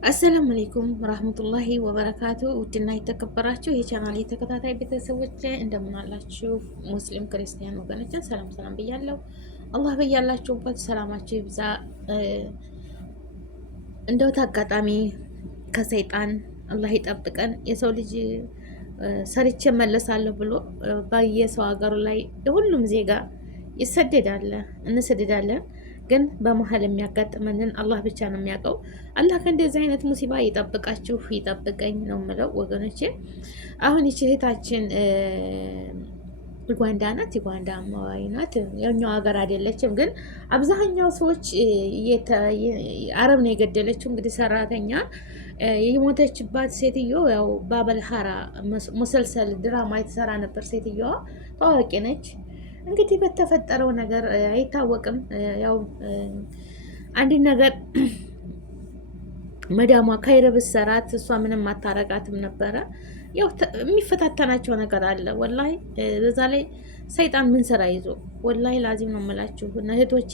አሰላሙ አለይኩም ወራህመቱላሂ ወበረካቱ። ውድና የተከበራችሁ የቻናል ተከታታይ ቤተሰቦች እንደምን አላችሁ? ሙስሊም ክርስቲያን ወገኖችን ሰላም ሰላም ብያለሁ። አላህ በያላችሁበት ሰላማችሁ ይብዛ። እንደው አጋጣሚ ከሰይጣን አላህ ይጠብቀን። የሰው ልጅ ሰርቼ መለሳለሁ ብሎ በየሰው ሀገሩ ላይ ሁሉም ዜጋ ይሰደዳል፣ እንሰደዳለን። ግን በመሀል የሚያጋጥመንን አላህ ብቻ ነው የሚያውቀው። አላህ ከእንደዚህ አይነት ሙሲባ ይጠብቃችሁ ይጠብቀኝ ነው የምለው ወገኖቼ። አሁን ይቺ እህታችን ዩጋንዳ ናት፣ ዩጋንዳ አማዋይ ናት። የኛው ሀገር አይደለችም፣ ግን አብዛኛው ሰዎች አረብ ነው የገደለችው። እንግዲህ ሰራተኛ የሞተችባት ሴትዮ ያው ባበልሃራ ሙሰልሰል ድራማ የተሰራ ነበር። ሴትዮዋ ታዋቂ ነች። እንግዲህ በተፈጠረው ነገር አይታወቅም። ያው አንድ ነገር መዳሟ ካይረብ ሰራት እሷ ምንም አታረጋትም ነበረ። ያው የሚፈታተናቸው ነገር አለ ወላሂ። በዛ ላይ ሰይጣን ምን ስራ ይዞ ወላሂ ላዚም ነው የምላችሁ እህቶቼ፣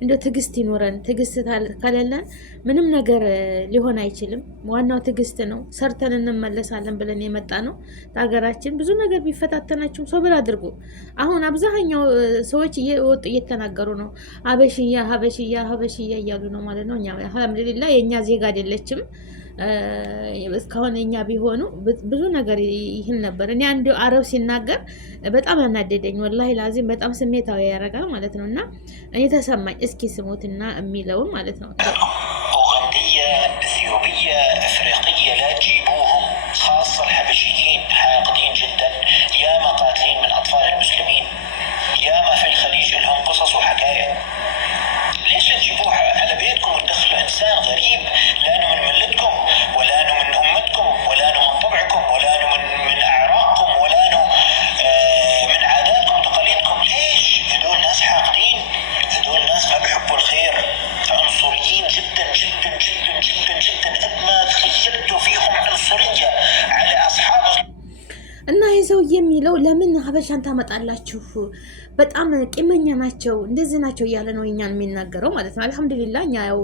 እንደ ትዕግስት ይኖረን። ትዕግስት ከሌለን ምንም ነገር ሊሆን አይችልም። ዋናው ትዕግስት ነው። ሰርተን እንመለሳለን ብለን የመጣ ነው። ሀገራችን ብዙ ነገር ቢፈታተናችሁ ሶብር አድርጉ። አሁን አብዛኛው ሰዎች እየወጡ እየተናገሩ ነው። ሀበሽያ ሀበሽያ ሀበሽያ እያሉ ነው ማለት ነው። እኛ አልሐምዱሊላህ የእኛ ዜጋ አይደለችም። እስካሁን እኛ ቢሆኑ ብዙ ነገር ይህን ነበር። እኔ አንድ አረብ ሲናገር በጣም ያናደደኝ ወላሂ ላዚም በጣም ስሜታዊ ያደርጋል ማለት ነው። እና እኔ ተሰማኝ። እስኪ ስሙትና የሚለውን ማለት ነው። أوغندية إثيوبية إفريقية لا تجيبوهم خاصة الحبشيين حاقدين جدا ياما قاتلين من أطفال المسلمين ياما في الخليج لهم قصص وحكاية ليش تجيبوه على بيتكم وتدخلوا إنسان غريب لا أنه من ملتكم ولا أنه من أمتكم ولا أنه من طبعكم ولا أنه من أعراقكم ولا أنه من عاداتكم وتقاليدكم ليش هدول ناس حاقدين هدول ناس ما بيحبوا الخير عنصريين جدا جدا جدا جدا جدا قد ما تخيلتوا فيهم عنصرية على أصحاب እና ይህ ሰውዬ የሚለው ለምን ሀበሻን ታመጣላችሁ? በጣም ቂመኛ ናቸው፣ እንደዚህ ናቸው እያለ ነው እኛን የሚናገረው ማለት ነው። አልሐምዱሊላህ እኛ ያው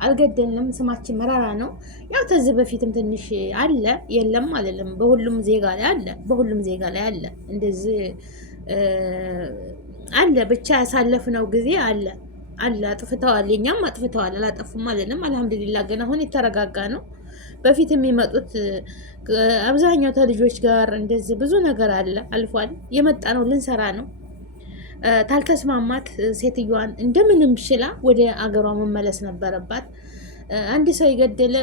አልገደልንም። ስማችን መራራ ነው። ያው ተዚህ በፊትም ትንሽ አለ የለም አይደለም፣ በሁሉም ዜጋ ላይ አለ፣ በሁሉም ዜጋ ላይ አለ፣ እንደዚህ አለ። ብቻ ያሳለፍነው ጊዜ አለ አለ። አጥፍተዋል፣ እኛም አጥፍተዋል፣ አላጠፉም አይደለም። አልሐምዱሊላህ ግን አሁን የተረጋጋ ነው። በፊት የሚመጡት አብዛኛው ተልጆች ጋር እንደዚህ ብዙ ነገር አለ አልፏል። የመጣ ነው ልንሰራ ነው። ታልተስማማት ሴትዮዋን እንደምንም ሽላ ወደ አገሯ መመለስ ነበረባት። አንድ ሰው የገደለ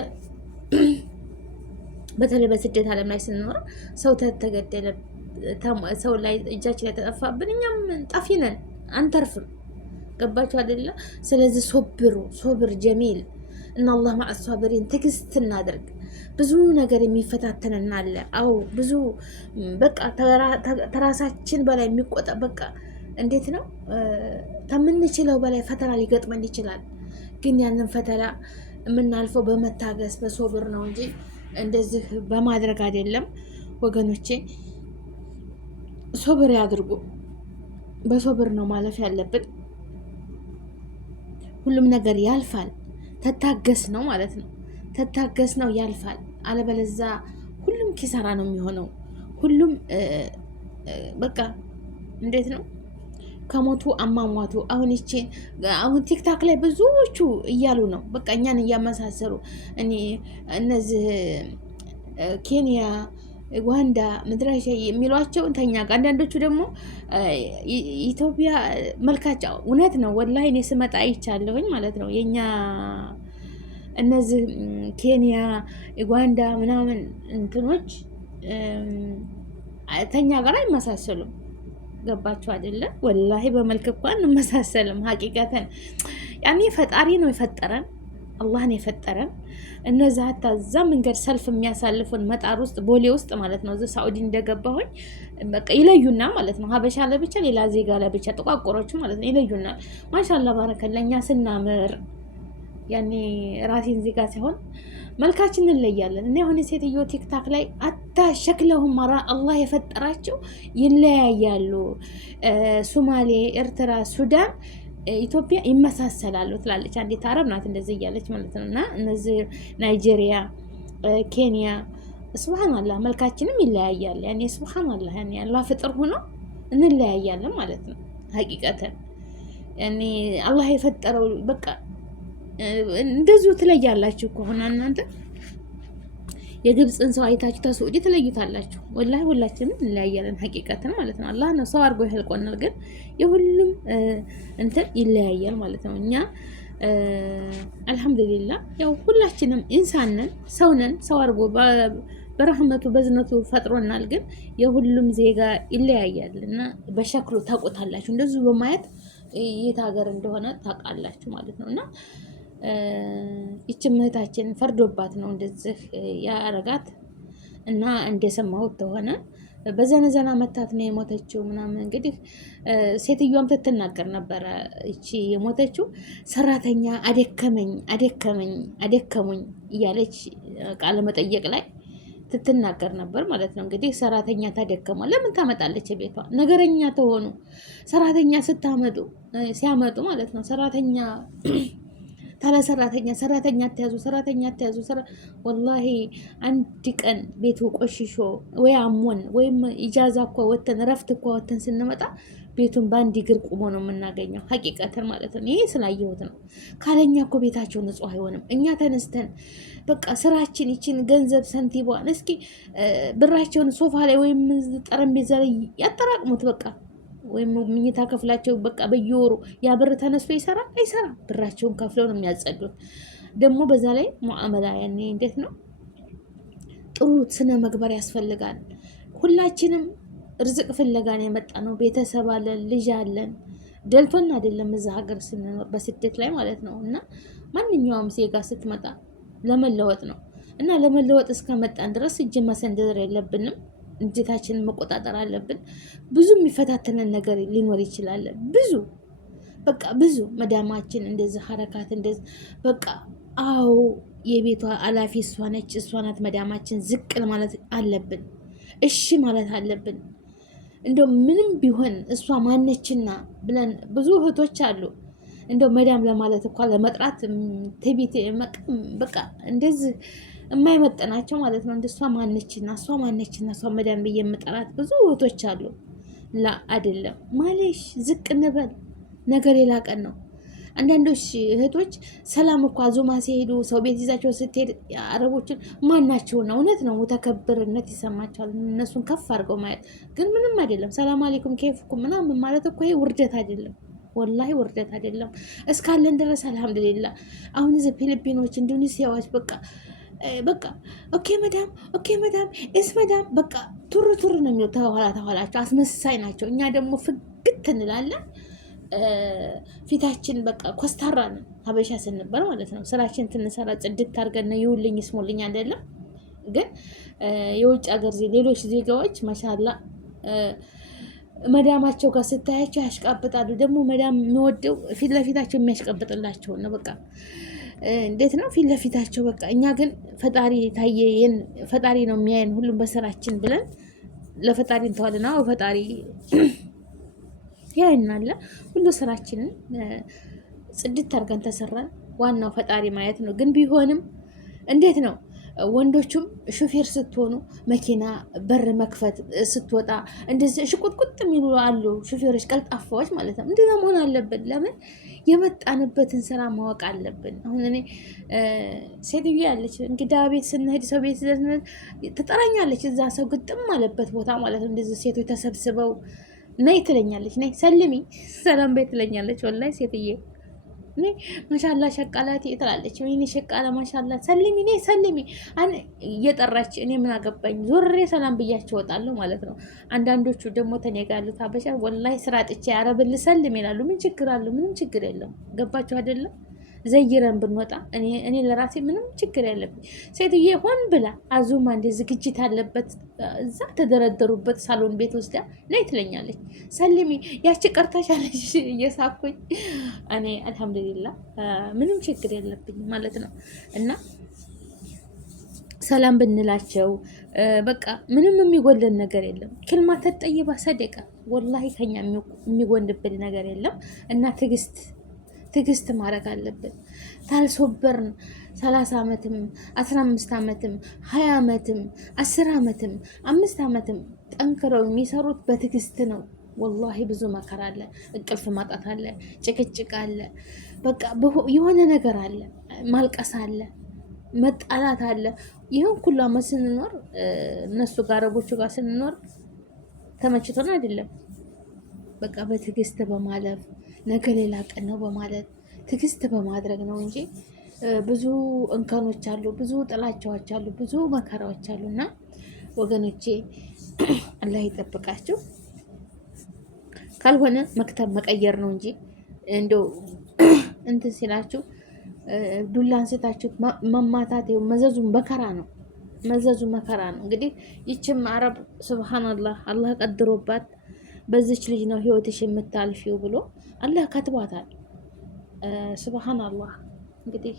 በተለይ በስደት ዓለም ላይ ስንኖር ሰው ተገደለ፣ ሰው ላይ እጃችን ላይ ተጠፋብን፣ እኛም ጠፊ ነን፣ አንተርፍም። ገባችሁ አይደለ? ስለዚህ ሶብሩ ሶብር ጀሚል እና አላህ ማዕ ሷብሪን ትዕግስት እናድርግ። ብዙ ነገር የሚፈታተነን አለ። አዎ ብዙ በቃ ተራሳችን በላይ የሚቆጣ በቃ እንዴት ነው ከምንችለው በላይ ፈተና ሊገጥመን ይችላል። ግን ያንን ፈተና የምናልፈው በመታገስ በሶብር ነው እንጂ እንደዚህ በማድረግ አይደለም። ወገኖቼ ሶብር ያድርጉ። በሶብር ነው ማለፍ ያለብን። ሁሉም ነገር ያልፋል። ተታገስ ነው ማለት ነው። ተታገስ ነው ያልፋል። አለበለዛ ሁሉም ኪሳራ ነው የሚሆነው። ሁሉም በቃ እንዴት ነው ከሞቱ አሟሟቱ። አሁን ቲክታክ ላይ ብዙዎቹ እያሉ ነው በቃ እኛን እያመሳሰሉ እነዚህ ኬንያ ኡጋንዳ ምድራሻ የሚሏቸው እንተኛ ጋር አንዳንዶቹ ደግሞ ኢትዮጵያ መልካቸው እውነት ነው ወላሂ እኔ ስመጣ አይቻለሁኝ ማለት ነው። የኛ እነዚህ ኬንያ ኡጋንዳ ምናምን እንትኖች ተኛ ጋር አይመሳሰሉም። ገባችሁ አይደለ? ወላሂ በመልክ እንኳን እንመሳሰልም። ሀቂቀተን ያኔ ፈጣሪ ነው የፈጠረን፣ አላህ ነው የፈጠረን። እነዛ ሀታ እዛ መንገድ ሰልፍ የሚያሳልፉን መጣር ውስጥ ቦሌ ውስጥ ማለት ነው። እዛ ሳኡዲ እንደገባሁኝ በቃ ይለዩና ማለት ነው። ሀበሻ ለብቻ ሌላ ዜጋ ለብቻ ጥቋቁሮች ማለት ነው ይለዩና። ማሻአላ ባረከለኛ ስናምር ያኔ ራሴን ዜጋ ሳይሆን መልካችን እንለያለን። እና አሁን ሴትዮ ቲክታክ ላይ አታ ሸክለሁም ማራ አላህ የፈጠራቸው ይለያያሉ። ሶማሌ፣ ኤርትራ፣ ሱዳን ኢትዮጵያ ይመሳሰላሉ ትላለች አንዲት አረብ ናት እንደዚህ እያለች ማለት ነው። እና እነዚህ ናይጄሪያ፣ ኬንያ ሱብሃንአላህ መልካችንም ይለያያል። ያኔ ሱብሃንአላህ ያኔ አላህ ፍጥር ሆኖ እንለያያለን ማለት ነው። ሀቂቀተን ያኔ አላህ የፈጠረው በቃ እንደዚሁ ትለያላችሁ ከሆነ እናንተ የግብፅን ሰው አይታችሁ ተሰዑዲ ትለዩታላችሁ። ወላሂ ሁላችንም እንለያያለን ሀቂቀተን ማለት ነው። አላህ ነው ሰው አድርጎ ይልቆናል፣ ግን የሁሉም እንትን ይለያያል ማለት ነው። እኛ አልሐምዱሊላህ ያው ሁላችንም ኢንሳንን ሰውነን ሰው አድርጎ በረህመቱ በዝነቱ ፈጥሮናል፣ ግን የሁሉም ዜጋ ይለያያል እና በሸክሉ ታውቁታላችሁ። እንደዚሁ በማየት የት ሀገር እንደሆነ ታውቃላችሁ ማለት ነው። እና ይች እህታችን ፈርዶባት ነው እንደዚህ ያረጋት እና እንደሰማሁት ተሆነ በዘነዘና መታት ነው የሞተችው ምናምን። እንግዲህ ሴትዮዋም ትትናገር ነበረ እቺ የሞተችው ሰራተኛ አደከሙኝ እያለች ቃለ መጠየቅ ላይ ትትናገር ነበር ማለት ነው። እንግዲህ ሰራተኛ ታደከሟል። ለምን ታመጣለች? ቤቷ ነገረኛ ተሆኑ ሰራተኛ ሲያመጡ ማለት ነው። ሰራተኛ ታለ ሰራተኛ አትያዙ። ወላሂ አንድ ቀን ቤቱ ቆሽሾ ወይ አሞን ወይም ኢጃዛ እኮ ወተን ረፍት እኮ ወተን ስንመጣ ቤቱን በአንድ እግር ቁሞ ነው የምናገኘው። ሀቂቀተን ማለት ነው። ይሄ ስላየሁት ነው። ካለኛ እኮ ቤታቸው ንጹህ አይሆንም። እኛ ተነስተን በቃ ስራችን ይችን ገንዘብ ሰንቲቧን እስኪ ብራቸውን ሶፋ ላይ ወይም ጠረጴዛ ላይ ያጠራቅሙት በቃ ወይም ምኝታ ከፍላቸው በቃ በየወሩ ያ ብር ተነስቶ ይሰራል አይሰራም? ብራቸውን ከፍለው ነው የሚያጸዱት። ደግሞ በዛ ላይ ሙአመላ ያኔ እንዴት ነው? ጥሩ ስነ ምግባር ያስፈልጋል። ሁላችንም ርዝቅ ፍለጋን የመጣ ነው። ቤተሰብ አለን፣ ልጅ አለን። ደልቶን አይደለም እዛ ሀገር ስንኖር በስደት ላይ ማለት ነው። እና ማንኛውም ዜጋ ስትመጣ ለመለወጥ ነው እና ለመለወጥ እስከመጣን ድረስ እጅ መሰንደር የለብንም። እንጀታችንን መቆጣጠር አለብን። ብዙ የሚፈታተነን ነገር ሊኖር ይችላል። ብዙ መዳማችን እንደዚህ ሀረካት እንደዚህ በቃ አዎ የቤቷ አላፊ እሷ ናት መዳማችን። ዝቅል ማለት አለብን፣ እሺ ማለት አለብን። እንደው ምንም ቢሆን እሷ ማነችና ብለን ብዙ እህቶች አሉ እንደው መዳም ለማለት እንኳን ለመጥራት ትቢት በቃ እንደዚህ የማይመጠናቸው ማለት ነው። እንደሷ ማነችና እሷ መዳም ብዬ የምጠራት ብዙ እህቶች አሉ። ላ አይደለም ማለሽ ዝቅ እንበል፣ ነገር የላቀን ነው። አንዳንዶች እህቶች ሰላም እኮ አዙማ ሲሄዱ ሰው ቤት ይዛቸው ስትሄድ አረቦችን ማናቸውና እውነት ነው ሙተከብርነት ይሰማቸዋል። እነሱን ከፍ አድርገው ማየት ግን ምንም አይደለም። ሰላም አለይኩም ኬፍኩም ምናምን ማለት እኮ ይሄ ውርደት አይደለም፣ ወላሂ ውርደት አይደለም። እስካለን ድረስ አልሐምዱሊላህ። አሁን እዚህ ፊሊፒኖች፣ ኢንዶኔሲያዎች በቃ ኦኬ መዳም እስ መዳም በቃ ቱር ነው የሚለው። ተኋላቸው አስመሳይ ናቸው። እኛ ደግሞ ፍግት እንላለን። ፊታችን በቃ ኮስታራ ነው ሀበሻ ስንባል ማለት ነው። ስራችን ትንሰራ ጽድት አድርገን ይውልኝ ስሞልኝ አይደለም። ግን የውጭ ሀገር ሌሎች ዜጋዎች ማሻላ መዳማቸው ጋር ስታያቸው ያሽቃብጣሉ። ደግሞ መዳም የሚወደው ፊት ለፊታቸው የሚያሽቀብጥላቸው ነው። በቃ እንዴት ነው ፊት ለፊታቸው በቃ። እኛ ግን ፈጣሪ ታየን፣ ፈጣሪ ነው የሚያየን ሁሉም በስራችን ብለን ለፈጣሪ እንተዋልና ፈጣሪ ያይናል ሁሉ ስራችንን ጽድት አድርገን ተሰራን። ዋናው ፈጣሪ ማየት ነው። ግን ቢሆንም እንዴት ነው ወንዶቹም ሹፌር ስትሆኑ መኪና በር መክፈት ስትወጣ እንደዚህ ሽቁጥቁጥ የሚሉ አሉ ሹፌሮች፣ ቀልጣፋዎች ማለት ነው። እንደዛ መሆን አለብን። ለምን የመጣንበትን ስራ ማወቅ አለብን። አሁን እኔ ሴትዮ ያለች እንግዳ ቤት ስንሄድ ሰው ቤት ትጠራኛለች። እዛ ሰው ግጥም አለበት ቦታ ማለት ነው። እንደዚህ ሴቶች ተሰብስበው ነይ ትለኛለች፣ ነይ ሰልሚ ሰላም ቤት ትለኛለች። ወላሂ ሴትዬ ነይ ማሻአላ ሸቃላቴ ትላለች። ወይኔ ሸቃላ ማሻአላ ሰልሚ ነይ ሰልሚ እየጠራች እኔ ምን አገባኝ ዞሬ ሰላም ብያቸው እወጣለሁ ማለት ነው። አንዳንዶቹ ደግሞ ተኔጋሉት አበሻ ወላሂ ስራ ጥቼ አረብል ሰልም ይላሉ። ምን ችግር አለው? ምንም ችግር የለም። ገባችሁ አይደለም? ዘይረን ብንወጣ እኔ ለራሴ ምንም ችግር ያለብኝ። ሴትዬ ሆን ብላ አዙማ እንደ ዝግጅት አለበት እዛ ተደረደሩበት ሳሎን ቤት ወስዳ ነይ ትለኛለች። ሰልሚ ያቺ ቀርታሻለች እየሳኩኝ እኔ አልሐምዱሊላህ ምንም ችግር የለብኝ ማለት ነው። እና ሰላም ብንላቸው በቃ ምንም የሚጎለን ነገር የለም። ክልማ ተጠይባ ሰደቃ ወላሂ ከኛ የሚጎንብን ነገር የለም። እና ትዕግስት ትዕግስት ማድረግ አለብን። ታልሶበርን 30 ዓመትም 15 ዓመትም 20 ዓመትም 10 ዓመትም 5 ዓመትም ጠንክረው የሚሰሩት በትዕግስት ነው። ወላሂ ብዙ መከራ አለ፣ እንቅልፍ ማጣት አለ፣ ጭቅጭቅ አለ፣ በቃ የሆነ ነገር አለ፣ ማልቀስ አለ፣ መጣላት አለ። ይህን ሁሉ ዓመት ስንኖር እነሱ ጋር አረቦቹ ጋር ስንኖር ተመችቶን አይደለም። በቃ በትዕግስት በማለፍ ነገ ሌላ ቀን ነው በማለት ትዕግስት በማድረግ ነው እንጂ ብዙ እንከኖች አሉ፣ ብዙ ጥላቻዎች አሉ፣ ብዙ መከራዎች አሉ። እና ወገኖቼ አላህ ይጠብቃችሁ። ካልሆነ መክተብ መቀየር ነው እንጂ እንደው እንትን ሲላችሁ ዱላ አንስታችሁ መማታት መዘዙ መከራ ነው። መዘዙ መከራ ነው። እንግዲህ ይችም አረብ ሱብሃንአላህ አላህ ቀድሮባት በዚች ልጅ ነው ህይወትሽ የምታልፊው ብሎ አላህ ከትቧታል። ሱብሃንአላህ እንግዲህ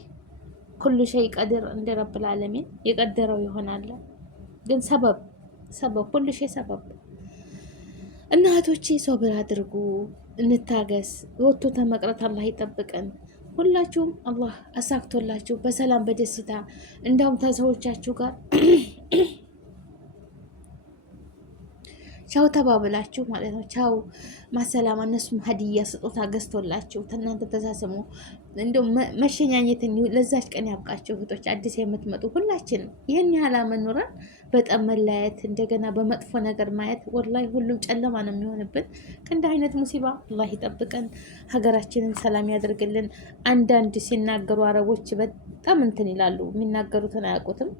ኩሉ ሸይ ቀድር እንደ ረብል ዓለሚን የቀደረው ይሆናል። ግን ሰበብ ኩሉ ሸይ ሰበብ። እናቶቼ ሶብር አድርጉ፣ እንታገስ። ወጥቶ ተመቅረት አላህ ይጠብቀን። ሁላችሁም አላህ አሳክቶላችሁ በሰላም በደስታ እንዳውም ተሰዎቻችሁ ጋር ቻው ተባብላችሁ ማለት ነው። ቻው ማሰላማ። እነሱም ሀዲያ ስጦታ ገዝቶላችሁ እናንተ ተሳስሙ። እንደው መሸኛኘትን ለዛች ቀን ያብቃችሁ እህቶች። አዲስ የምትመጡ ሁላችንም ይህን ያህል መኖረን በጣም መለያየት፣ እንደገና በመጥፎ ነገር ማየት ወላሂ ሁሉም ጨለማ ነው የሚሆንብን። ከእንደ አይነት ሙሲባ አላህ ይጠብቀን፣ ሀገራችንን ሰላም ያደርግልን። አንዳንድ ሲናገሩ አረቦች በጣም እንትን ይላሉ፣ የሚናገሩትን አያውቁትም።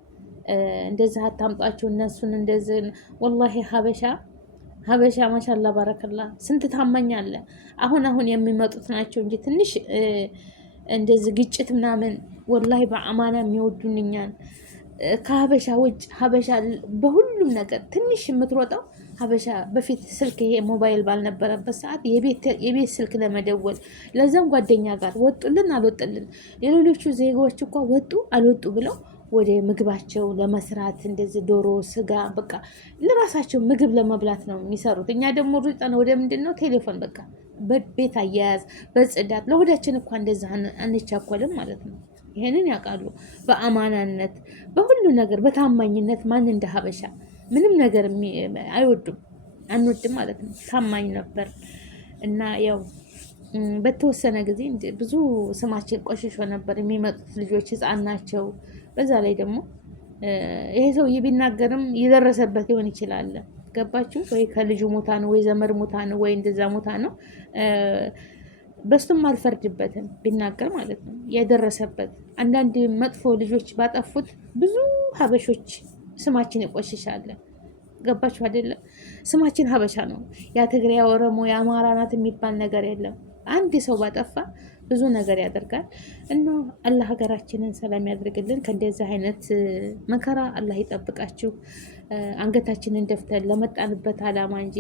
እንደዚህ አታምጧቸው እነሱን እንደዚህ። ወላሂ ሀበሻ ማሻላ ባረከላ ስንት ታማኝ አለ። አሁን የሚመጡት ናቸው እንጂ ትንሽ እንደዚህ ግጭት ምናምን ወላሂ በአማና የሚወዱን እኛን። ከሀበሻ ውጭ ሀበሻ በሁሉም ነገር ትንሽ የምትሮጠው ሀበሻ። በፊት ስልክ ይሄ ሞባይል ባልነበረበት ሰዓት የቤት ስልክ ለመደወል ለዛም ጓደኛ ጋር ወጡልን አልወጥልን፣ የሌሎቹ ዜጎች እኮ ወጡ አልወጡ ብለው ወደ ምግባቸው ለመስራት እንደዚህ ዶሮ፣ ስጋ በቃ ለራሳቸው ምግብ ለመብላት ነው የሚሰሩት። እኛ ደግሞ ሩጠን ወደ ምንድን ነው ቴሌፎን፣ በቃ በቤት አያያዝ በጽዳት ለወዳችን እኳ እንደዛ አንቻኮልም ማለት ነው። ይሄንን ያውቃሉ። በአማናነት በሁሉ ነገር በታማኝነት ማን እንደ ሀበሻ ምንም ነገር አንወድም ማለት ነው። ታማኝ ነበር እና ያው በተወሰነ ጊዜ ብዙ ስማችን ቆሽሾ ነበር። የሚመጡት ልጆች ህፃን ናቸው። በዛ ላይ ደግሞ ይሄ ሰውዬ ቢናገርም የደረሰበት ሊሆን ይችላል። ገባችሁ ወይ? ከልጁ ሞታ ነው ወይ ዘመድ ሞታ ነው ወይ እንደዛ ሞታ ነው። በሱም አልፈርድበትም ቢናገር ማለት ነው። የደረሰበት አንዳንድ መጥፎ ልጆች ባጠፉት ብዙ ሀበሾች ስማችን ይቆሽሻል። ገባችሁ አይደለም? ስማችን ሀበሻ ነው። ያ ትግሬ፣ ያ ኦሮሞ፣ ያ አማራ ናት የሚባል ነገር የለም። አንድ ሰው ባጠፋ ብዙ ነገር ያደርጋል። እና አላህ ሀገራችንን ሰላም ያድርግልን። ከእንደዚህ አይነት መከራ አላህ ይጠብቃችሁ። አንገታችንን ደፍተን ለመጣንበት አላማ እንጂ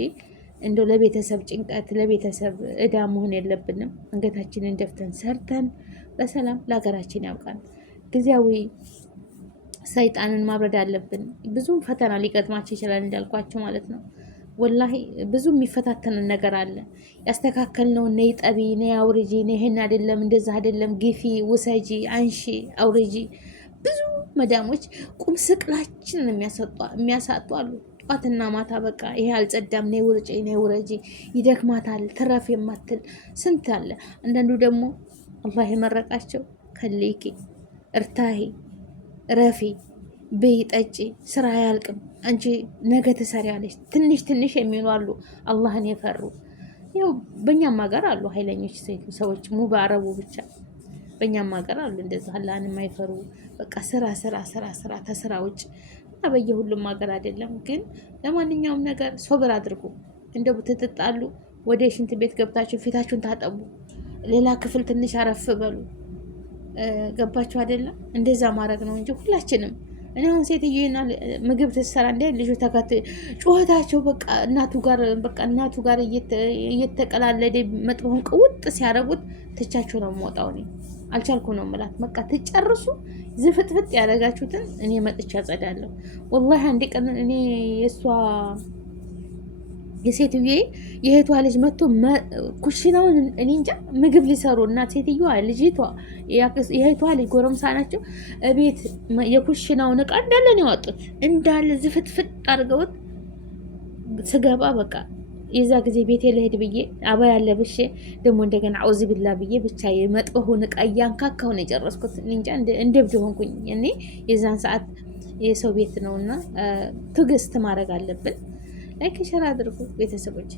እንደው ለቤተሰብ ጭንቀት ለቤተሰብ እዳ መሆን የለብንም። አንገታችንን ደፍተን ሰርተን በሰላም ለሀገራችን ያብቃን። ጊዜያዊ ሰይጣንን ማብረድ አለብን። ብዙ ፈተና ሊገጥማቸው ይችላል እንዳልኳቸው ማለት ነው። ወላሂ ብዙ የሚፈታተንን ነገር አለ። ያስተካከልነው ነይ ጠቢ፣ ነይ አውርጂ፣ ነይ ይሄን አይደለም እንደዛ አይደለም፣ ግፊ፣ ውሰጂ፣ አንሺ፣ አውርጂ። ብዙ መዳሞች ቁም ስቅላችንን የሚያሳጡ አሉ። ጧትና ማታ በቃ ይሄ አልጸዳም፣ ነይ ውርጪ፣ ነይ ውረጂ፣ ይደክማታል፣ ትረፍ የማትል ስንት አለ። አንዳንዱ ደግሞ አላህ የመረቃቸው ከሌኪ እርታሂ፣ ረፊ፣ በይ፣ ጠጪ፣ ስራ አያልቅም፣ አንቺ ነገ ትሰሪያለሽ። ትንሽ የሚሉ አሉ አላህን የፈሩ። ያው በእኛም ሀገር አሉ ኃይለኞች ሰዎች፣ ሙ በአረቡ ብቻ። በእኛም ሀገር አሉ እንደዛ አላህን የማይፈሩ በቃ ስራ ተስራ ውጭ እና በየሁሉም ሀገር አይደለም። ግን ለማንኛውም ነገር ሶብር አድርጉ። እንደው ብትጣሉ ወደ ሽንት ቤት ገብታችሁ ፊታችሁን ታጠቡ፣ ሌላ ክፍል ትንሽ አረፍ በሉ። ገባችሁ አይደለም? እንደዛ ማድረግ ነው እንጂ ሁላችንም እኔ አሁን ሴትዮና ምግብ ትሰራ እንደ ልጁ ተከት ጩኸታቸው በቃ እናቱ ጋር እየተቀላለደ መጥበውን ቅውጥ ሲያረጉት ትቻችሁ ነው የምወጣው። እኔ አልቻልኩ ነው የምላት። በቃ ትጨርሱ ዝፍጥፍጥ ያደረጋችሁትን እኔ መጥቻ አጸዳለሁ። ወላሂ አንድ ቀን እኔ የሴትዬ የእህቷ ልጅ መጥቶ ኩሽናውን እኔ እንጃ ምግብ ሊሰሩ እናት ሴትዮዋ ልጅቷ የእህቷ ልጅ ጎረምሳ ናቸው። እቤት የኩሽናውን እቃ እንዳለ ነው ያወጡት፣ እንዳለ ዝፍትፍት አድርገውት ስገባ በቃ የዛ ጊዜ ቤቴ ልሄድ ብዬ አባያ ለብሼ ደግሞ እንደገና አውዚ ብላ ብዬ ብቻ የመጥበሁን እቃ እያንካካሁን የጨረስኩት እንጃ እንደ እብድ ሆንኩኝ። እኔ የዛን ሰዓት የሰው ቤት ነውና ትዕግስት ማድረግ አለብን። ላይክ ሸር አድርጉ ቤተሰቦች።